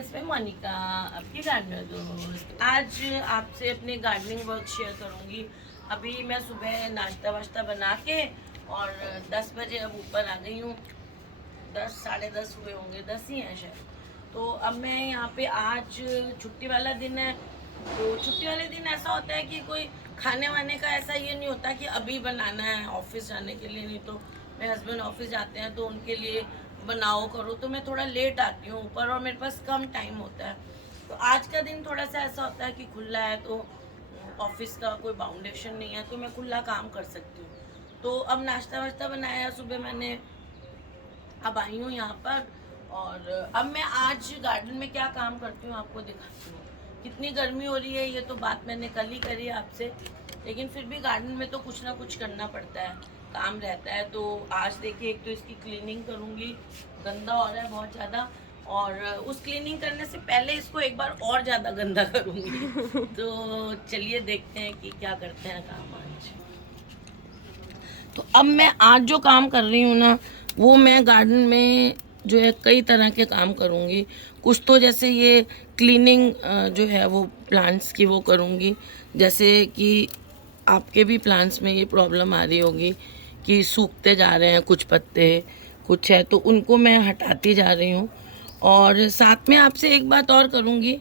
Friends, मैं मोनिका आपकी gardener दोस्त। आज आपसे अपने गार्डनिंग वर्क शेयर करूंगी। अभी मैं सुबह नाश्ता वाश्ता बना के और 10 बजे अब ऊपर आ गई हूँ। 10 साढ़े 10 हुए होंगे, 10 ही हैं शायद। तो अब मैं यहाँ पे, आज छुट्टी वाला दिन है। तो छुट्टी वाले दिन ऐसा होता है कि कोई खाने वाने का ऐसा ये नहीं होता कि अभी बनाना है ऑफिस जाने के लिए। नहीं तो मेरे हस्बैंड ऑफिस जाते हैं तो उनके लिए बनाओ करो, तो मैं थोड़ा लेट आती हूँ ऊपर और मेरे पास कम टाइम होता है। तो आज का दिन थोड़ा सा ऐसा होता है कि खुला है, तो ऑफिस का कोई बाउंडेशन नहीं है, तो मैं खुला काम कर सकती हूँ। तो अब नाश्ता वाश्ता बनाया सुबह मैंने, अब आई हूँ यहाँ पर। और अब मैं आज गार्डन में क्या काम करती हूँ आपको दिखाती हूँ। कितनी गर्मी हो रही है ये तो बात मैंने कल ही करी आपसे, लेकिन फिर भी गार्डन में तो कुछ ना कुछ करना पड़ता है, काम रहता है। तो आज देखिए, एक तो इसकी क्लीनिंग करूँगी, गंदा हो रहा है बहुत ज़्यादा, और उस क्लीनिंग करने से पहले इसको एक बार और ज़्यादा गंदा करूँगी। तो चलिए देखते हैं कि क्या करते हैं काम आज। तो अब मैं आज जो काम कर रही हूँ ना, वो मैं गार्डन में जो है कई तरह के काम करूँगी। कुछ तो जैसे ये क्लीनिंग जो है वो प्लांट्स की वो करूँगी। जैसे कि आपके भी प्लांट्स में ये प्रॉब्लम आ रही होगी कि सूखते जा रहे हैं कुछ पत्ते, कुछ है, तो उनको मैं हटाती जा रही हूँ। और साथ में आपसे एक बात और करूँगी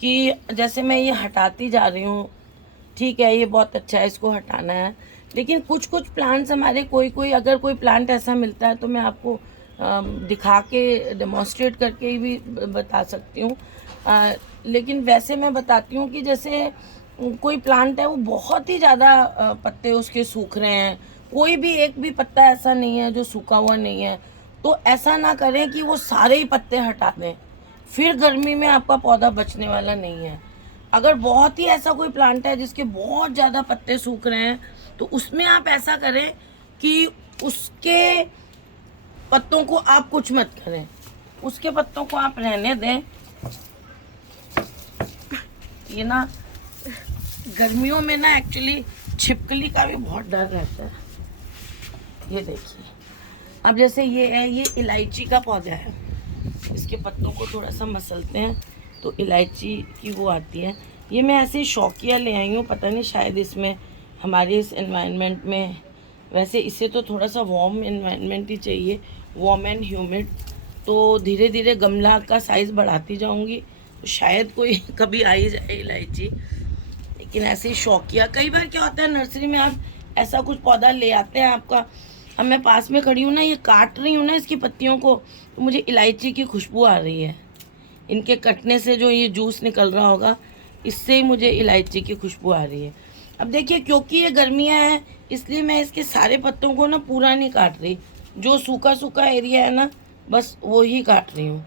कि जैसे मैं ये हटाती जा रही हूँ, ठीक है, ये बहुत अच्छा है, इसको हटाना है, लेकिन कुछ कुछ प्लांट्स हमारे, कोई कोई अगर कोई प्लांट ऐसा मिलता है तो मैं आपको दिखा के डेमोन्स्ट्रेट करके भी बता सकती हूँ। लेकिन वैसे मैं बताती हूँ कि जैसे कोई प्लांट है वो बहुत ही ज़्यादा पत्ते उसके सूख रहे हैं, कोई भी एक भी पत्ता ऐसा नहीं है जो सूखा हुआ नहीं है, तो ऐसा ना करें कि वो सारे ही पत्ते हटा दें, फिर गर्मी में आपका पौधा बचने वाला नहीं है। अगर बहुत ही ऐसा कोई प्लांट है जिसके बहुत ज़्यादा पत्ते सूख रहे हैं, तो उसमें आप ऐसा करें कि उसके पत्तों को आप कुछ मत करें, उसके पत्तों को आप रहने दें। ये ना गर्मियों में ना एक्चुअली छिपकली का भी बहुत डर रहता है। ये देखिए, अब जैसे ये है, ये इलायची का पौधा है, इसके पत्तों को थोड़ा सा मसलते हैं तो इलायची की वो आती है। ये मैं ऐसे शौकिया ले आई हूँ, पता नहीं शायद इसमें हमारे इस एनवायरनमेंट में, वैसे इसे तो थोड़ा सा वार्म एनवायरनमेंट ही चाहिए, वार्म एंड ह्यूमिड। तो धीरे धीरे गमला का साइज़ बढ़ाती जाऊँगी तो शायद कोई कभी आ ही जाए इलायची। लेकिन ऐसे ही शौकिया, कई बार क्या होता है नर्सरी में आप ऐसा कुछ पौधा ले आते हैं आपका, अब मैं पास में खड़ी हूँ ना, ये काट रही हूँ ना इसकी पत्तियों को, तो मुझे इलायची की खुशबू आ रही है। इनके कटने से जो ये जूस निकल रहा होगा, इससे ही मुझे इलायची की खुशबू आ रही है। अब देखिए, क्योंकि ये गर्मियाँ हैं इसलिए मैं इसके सारे पत्तों को ना पूरा नहीं काट रही, जो सूखा सूखा एरिया है ना बस वो ही काट रही हूँ।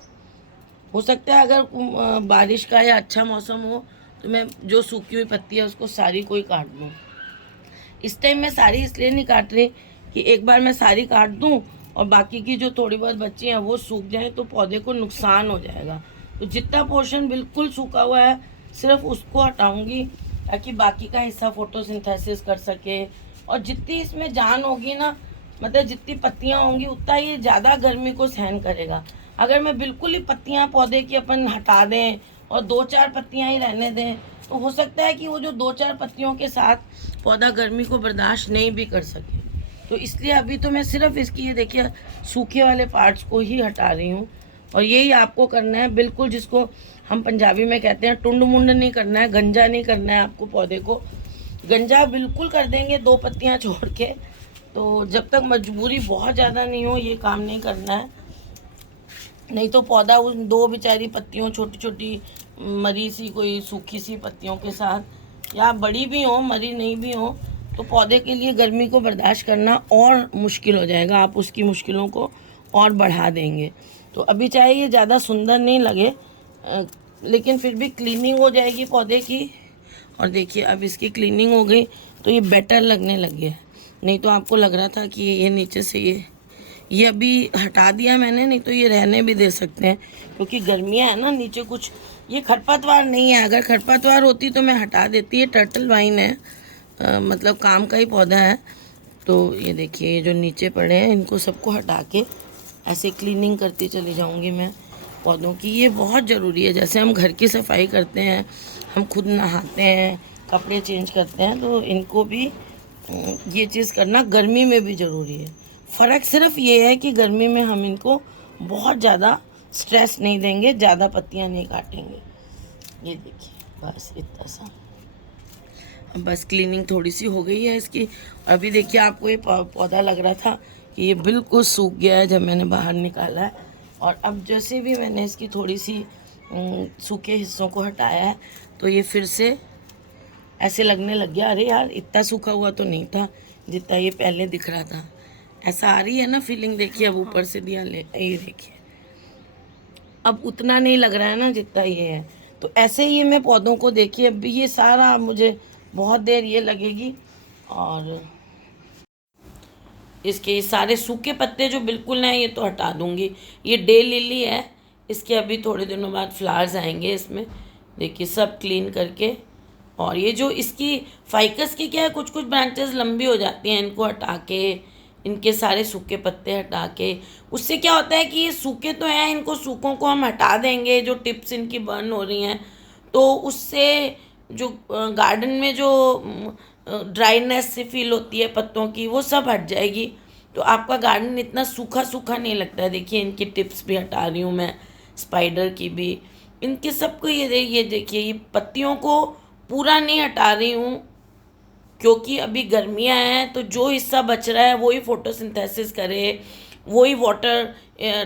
हो सकता है अगर बारिश का या अच्छा मौसम हो तो मैं जो सूखी हुई पत्ती है उसको सारी कोई काट दूँ। इस टाइम मैं सारी इसलिए नहीं काट रही कि एक बार मैं सारी काट दूँ और बाकी की जो थोड़ी बहुत बची हैं वो सूख जाए तो पौधे को नुकसान हो जाएगा। तो जितना पोर्शन बिल्कुल सूखा हुआ है सिर्फ उसको हटाऊंगी ताकि बाकी का हिस्सा फोटोसिंथेसिस कर सके। और जितनी इसमें जान होगी ना, मतलब जितनी पत्तियां होंगी उतना ये ज़्यादा गर्मी को सहन करेगा। अगर मैं बिल्कुल ही पत्तियां पौधे की अपन हटा दें और 2-4 पत्तियां ही रहने दें तो हो सकता है कि वो जो 2-4 पत्तियों के साथ पौधा गर्मी को बर्दाश्त नहीं भी कर सके। तो इसलिए अभी तो मैं सिर्फ इसकी, ये देखिए, सूखे वाले पार्ट्स को ही हटा रही हूँ। और यही आपको करना है बिल्कुल, जिसको हम पंजाबी में कहते हैं टुंड मुंड नहीं करना है, गंजा नहीं करना है आपको पौधे को। गंजा बिल्कुल कर देंगे 2 पत्तियाँ छोड़ के, तो जब तक मजबूरी बहुत ज़्यादा नहीं हो ये काम नहीं करना है। नहीं तो पौधा उन 2 बेचारी पत्तियों, छोटी छोटी मरी सी कोई सूखी सी पत्तियों के साथ, या बड़ी भी हो मरी नहीं भी हो, तो पौधे के लिए गर्मी को बर्दाश्त करना और मुश्किल हो जाएगा, आप उसकी मुश्किलों को और बढ़ा देंगे। तो अभी चाहे ये ज़्यादा सुंदर नहीं लगे लेकिन फिर भी क्लीनिंग हो जाएगी पौधे की। और देखिए, अब इसकी क्लीनिंग हो गई तो ये बेटर लगने लगे है। नहीं तो आपको लग रहा था कि ये नीचे से ये अभी हटा दिया मैंने, नहीं तो ये रहने भी दे सकते हैं क्योंकि गर्मियाँ है ना। नीचे कुछ ये खरपतवार नहीं है, अगर खरपतवार होती तो मैं हटा देती। ये टर्टल वाइन है, मतलब काम का ही पौधा है। तो ये देखिए, ये जो नीचे पड़े हैं इनको सबको हटा के ऐसे क्लीनिंग करती चली जाऊंगी मैं। पौधों की, ये बहुत ज़रूरी है। जैसे हम घर की सफाई करते हैं, हम खुद नहाते हैं, कपड़े चेंज करते हैं, तो इनको भी ये चीज़ करना गर्मी में भी ज़रूरी है। फ़र्क सिर्फ ये है कि गर्मी में हम इनको बहुत ज़्यादा स्ट्रेस नहीं देंगे, ज़्यादा पत्तियाँ नहीं काटेंगे। ये देखिए, बस इतना सा। अब बस क्लीनिंग थोड़ी सी हो गई है इसकी। अभी देखिए, आपको ये पौधा लग रहा था कि ये बिल्कुल सूख गया है जब मैंने बाहर निकाला है। और अब जैसे भी मैंने इसकी थोड़ी सी सूखे हिस्सों को हटाया है, तो ये फिर से ऐसे लगने लग गया, अरे यार इतना सूखा हुआ तो नहीं था जितना ये पहले दिख रहा था। ऐसा आ रही है ना फीलिंग? देखिए, अब ऊपर से दिया ले, ये देखिए, अब उतना नहीं लग रहा है ना जितना ये है। तो ऐसे ही मैं पौधों को, देखिए अभी ये सारा, मुझे बहुत देर ये लगेगी। और इसके सारे सूखे पत्ते जो बिल्कुल नहीं, ये तो हटा दूंगी। ये डे लिली है, इसके अभी थोड़े दिनों बाद फ्लावर्स आएंगे इसमें। देखिए, सब क्लीन करके। और ये जो इसकी फाइकस की क्या है, कुछ कुछ ब्रांचेस लंबी हो जाती हैं, इनको हटा के, इनके सारे सूखे पत्ते हटा के, उससे क्या होता है कि ये सूखे तो हैं, इनको सूखों को हम हटा देंगे, जो टिप्स इनकी बर्न हो रही हैं, तो उससे जो गार्डन में जो ड्राइनेस सी फील होती है पत्तों की, वो सब हट जाएगी। तो आपका गार्डन इतना सूखा सूखा नहीं लगता है। देखिए, इनकी टिप्स भी हटा रही हूँ मैं, स्पाइडर की भी, इनके सबको। ये देखिए, ये पत्तियों को पूरा नहीं हटा रही हूँ, क्योंकि अभी गर्मियाँ हैं, तो जो हिस्सा बच रहा है वही फोटोसिंथेसिस करे, वही वाटर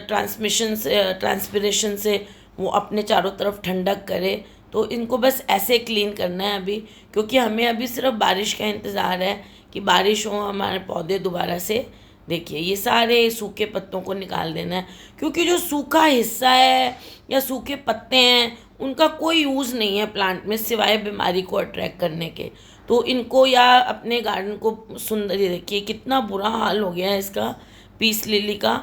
ट्रांसमिशन से, ट्रांसपिरेशन से वो अपने चारों तरफ ठंडक करे। तो इनको बस ऐसे क्लीन करना है अभी, क्योंकि हमें अभी सिर्फ बारिश का इंतज़ार है कि बारिश हो, हमारे पौधे दोबारा से। देखिए, ये सारे सूखे पत्तों को निकाल देना है, क्योंकि जो सूखा हिस्सा है या सूखे पत्ते हैं, उनका कोई यूज़ नहीं है प्लांट में सिवाय बीमारी को अट्रैक्ट करने के। तो इनको, या अपने गार्डन को सुंदर, ये देखिए कितना बुरा हाल हो गया है इसका, पीस लिली का,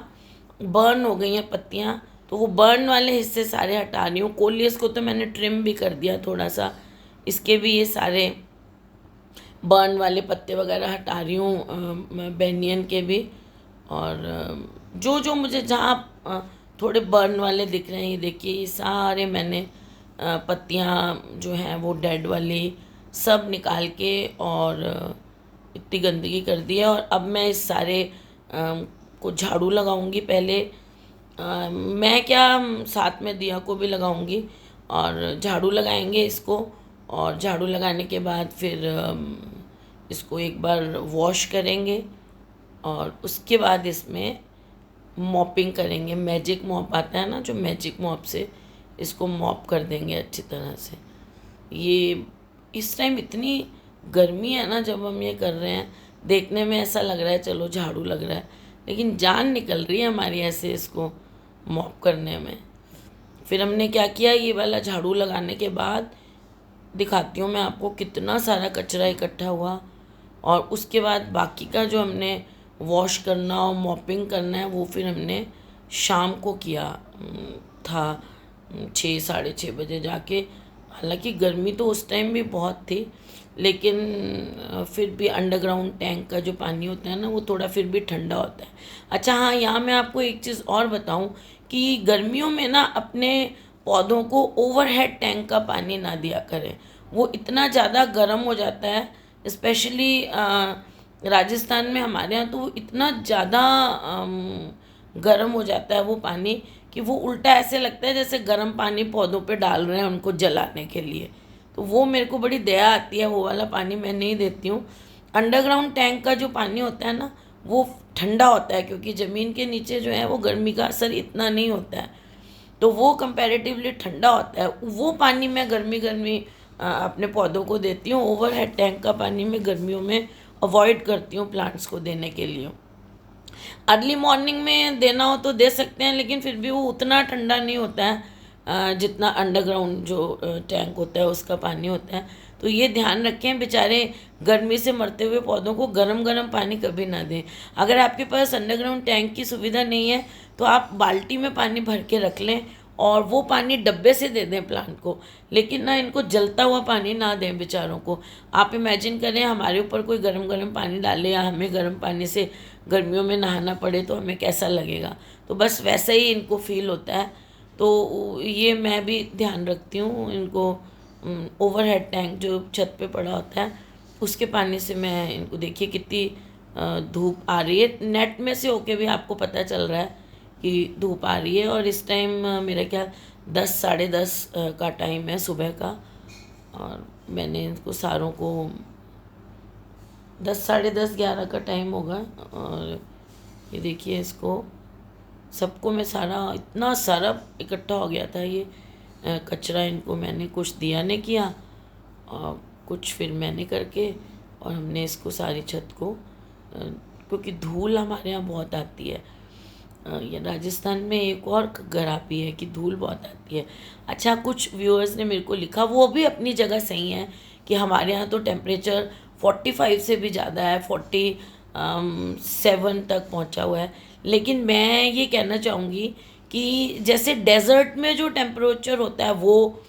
बर्न हो गई हैं पत्तियाँ। तो वो बर्न वाले हिस्से सारे हटा रही हूँ। कोलियस को तो मैंने ट्रिम भी कर दिया थोड़ा सा, इसके भी ये सारे बर्न वाले पत्ते वगैरह हटा रही हूँ, बेनियन के भी। और जो जो मुझे जहाँ थोड़े बर्न वाले दिख रहे हैं, ये देखिए, ये सारे मैंने पत्तियाँ जो हैं वो डेड वाली सब निकाल के, और इतनी गंदगी कर दी है। और अब मैं इस सारे को झाड़ू लगाऊंगी पहले। मैं क्या, साथ में दिया को भी लगाऊंगी, और झाड़ू लगाएंगे इसको। और झाड़ू लगाने के बाद फिर इसको एक बार वॉश करेंगे, और उसके बाद इसमें मॉपिंग करेंगे। मैजिक मॉप आता है ना, जो मैजिक मॉप से इसको मॉप कर देंगे अच्छी तरह से। ये इस टाइम इतनी गर्मी है ना, जब हम ये कर रहे हैं, देखने में ऐसा लग रहा है चलो झाड़ू लग रहा है, लेकिन जान निकल रही है हमारी ऐसे इसको मॉप करने में। फिर हमने क्या किया, ये वाला झाड़ू लगाने के बाद दिखाती हूँ मैं आपको कितना सारा कचरा इकट्ठा हुआ। और उसके बाद बाकी का जो हमने वॉश करना और मॉपिंग करना है, वो फिर हमने शाम को किया था, 6-6:30 जाके। हालांकि गर्मी तो उस टाइम भी बहुत थी, लेकिन फिर भी अंडरग्राउंड टैंक का जो पानी होता है ना, वो थोड़ा फिर भी ठंडा होता है। अच्छा हाँ, यहाँ मैं आपको एक चीज़ और बताऊँ कि गर्मियों में ना अपने पौधों को ओवरहेड टैंक का पानी ना दिया करें, वो इतना ज़्यादा गर्म हो जाता है। स्पेशली राजस्थान में हमारे यहाँ तो वो इतना ज़्यादा गर्म हो जाता है वो पानी, कि वो उल्टा ऐसे लगता है जैसे गर्म पानी पौधों पे डाल रहे हैं उनको जलाने के लिए। तो वो मेरे को बड़ी दया आती है, वो वाला पानी मैं नहीं देती हूँ। अंडरग्राउंड टैंक का जो पानी होता है ना, वो ठंडा होता है, क्योंकि ज़मीन के नीचे जो है वो गर्मी का असर इतना नहीं होता है, तो वो कंपैरेटिवली ठंडा होता है। वो पानी मैं गर्मी गर्मी अपने पौधों को देती हूँ। ओवरहेड टैंक का पानी मैं गर्मियों में अवॉइड करती हूँ प्लांट्स को देने के लिए। अर्ली मॉर्निंग में देना हो तो दे सकते हैं, लेकिन फिर भी वो उतना ठंडा नहीं होता है जितना अंडरग्राउंड जो टैंक होता है उसका पानी होता है। तो ये ध्यान रखें, बेचारे गर्मी से मरते हुए पौधों को गरम गरम पानी कभी ना दें। अगर आपके पास अंडरग्राउंड टैंक की सुविधा नहीं है, तो आप बाल्टी में पानी भर के रख लें, और वो पानी डब्बे से दे दें प्लांट को। लेकिन ना, इनको जलता हुआ पानी ना दें बेचारों को। आप इमेजिन करें हमारे ऊपर कोई गर्म गर्म पानी डाले, या हमें गर्म पानी से गर्मियों में नहाना पड़े, तो हमें कैसा लगेगा। तो बस वैसा ही इनको फील होता है। तो ये मैं भी ध्यान रखती हूँ इनको। ओवरहेड टैंक जो छत पे पड़ा होता है उसके पानी से मैं इनको, देखिए कितनी धूप आ रही है, नेट में से होके भी आपको पता चल रहा है कि धूप आ रही है। और इस टाइम मेरा ख्याल 10 साढ़े 10 का टाइम है सुबह का। और मैंने इनको सारों को 10 साढ़े 10 11 का टाइम होगा। और ये देखिए इसको सबको मैं सारा, इतना सारा इकट्ठा हो गया था ये कचरा, इनको मैंने कुछ दिया नहीं किया और कुछ फिर मैंने करके, और हमने इसको सारी छत को क्योंकि धूल हमारे यहाँ बहुत आती है। ये राजस्थान में एक और खराबी है कि धूल बहुत आती है। अच्छा, कुछ व्यूअर्स ने मेरे को लिखा, वो भी अपनी जगह सही है, कि हमारे यहाँ तो टेम्परेचर 45 से भी ज़्यादा है, 47 तक पहुँचा हुआ है। लेकिन मैं ये कहना चाहूँगी कि जैसे डेज़र्ट में जो टेम्परेचर होता है वो,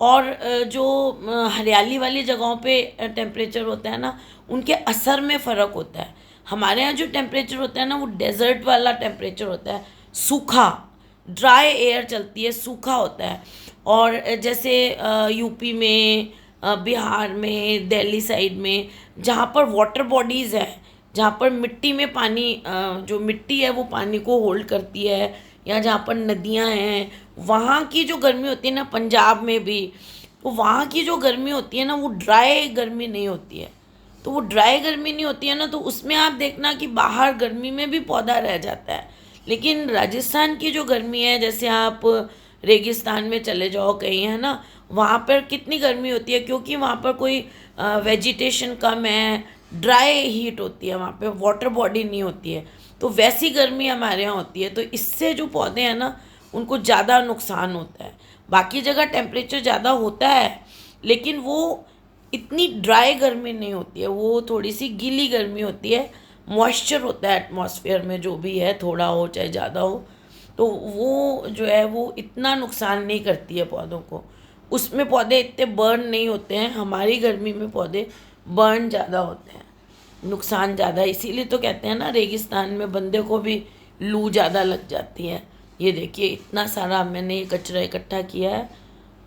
और जो हरियाली वाली जगहों पे टेम्परेचर होता है ना, उनके असर में फ़र्क होता है। हमारे यहाँ जो टेम्परेचर होता है ना वो डेज़र्ट वाला टेम्परेचर होता है, सूखा, ड्राई एयर चलती है, सूखा होता है। और जैसे यूपी में, बिहार में, दिल्ली साइड में जहाँ पर वाटर बॉडीज़ है, जहाँ पर मिट्टी में पानी, जो मिट्टी है वो पानी को होल्ड करती है, या जहाँ पर नदियाँ हैं, वहाँ की जो गर्मी होती है ना, पंजाब में भी, तो वहाँ की जो गर्मी होती है ना वो ड्राई गर्मी नहीं होती है। तो वो ड्राई गर्मी नहीं होती है ना, तो उसमें आप देखना कि बाहर गर्मी में भी पौधा रह जाता है। लेकिन राजस्थान की जो गर्मी है, जैसे आप रेगिस्तान में चले जाओ कहीं, है ना, वहाँ पर कितनी गर्मी होती है, क्योंकि वहाँ पर कोई वेजिटेशन कम है, ड्राई हीट होती है, वहाँ पे वाटर बॉडी नहीं होती है। तो वैसी गर्मी हमारे यहाँ होती है, तो इससे जो पौधे हैं ना उनको ज़्यादा नुकसान होता है। बाकी जगह टेम्परेचर ज़्यादा होता है लेकिन वो इतनी ड्राई गर्मी नहीं होती है, वो थोड़ी सी गीली गर्मी होती है, मॉइस्चर होता है एटमॉस्फेयर में, जो भी है, थोड़ा हो चाहे ज़्यादा हो, तो वो जो है वो इतना नुकसान नहीं करती है पौधों को। उसमें पौधे इतने बर्न नहीं होते हैं, हमारी गर्मी में पौधे बर्न ज़्यादा होते हैं, नुकसान ज़्यादा। इसीलिए तो कहते हैं ना, रेगिस्तान में बंदे को भी लू ज़्यादा लग जाती है। ये देखिए इतना सारा मैंने ये कचरा इकट्ठा किया है,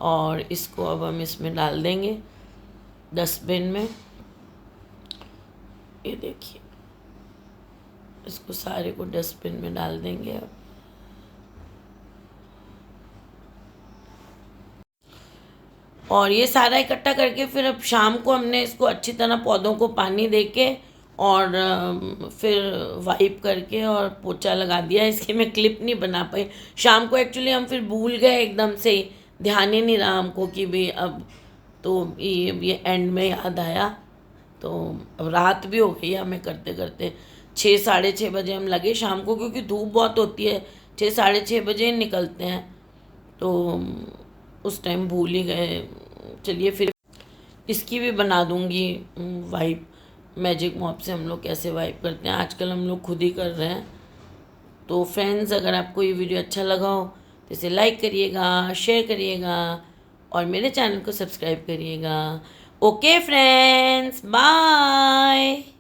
और इसको अब हम इसमें डाल देंगे डस्टबिन में। ये देखिए इसको सारे को डस्टबिन में डाल देंगे अब। और ये सारा इकट्ठा करके फिर अब शाम को हमने इसको अच्छी तरह पौधों को पानी दे के और फिर वाइप करके और पोछा लगा दिया। इसकी मैं क्लिप नहीं बना पाई शाम को, एक्चुअली हम फिर भूल गए एकदम से ही, ध्यान ही नहीं रहा हमको कि भी अब तो ये एंड में याद आया। तो अब रात भी हो गई हमें करते करते, 6 साढ़े 6 बजे हम लगे शाम को, क्योंकि धूप बहुत होती है, 6 साढ़े 6 बजे निकलते हैं, तो उस टाइम भूल ही गए। चलिए फिर इसकी भी बना दूंगी वाइप, मैजिक मॉप से हम लोग कैसे वाइप करते हैं, आजकल हम लोग खुद ही कर रहे हैं। तो फ्रेंड्स, अगर आपको ये वीडियो अच्छा लगा हो तो इसे लाइक करिएगा, शेयर करिएगा और मेरे चैनल को सब्सक्राइब करिएगा। Okay friends, bye.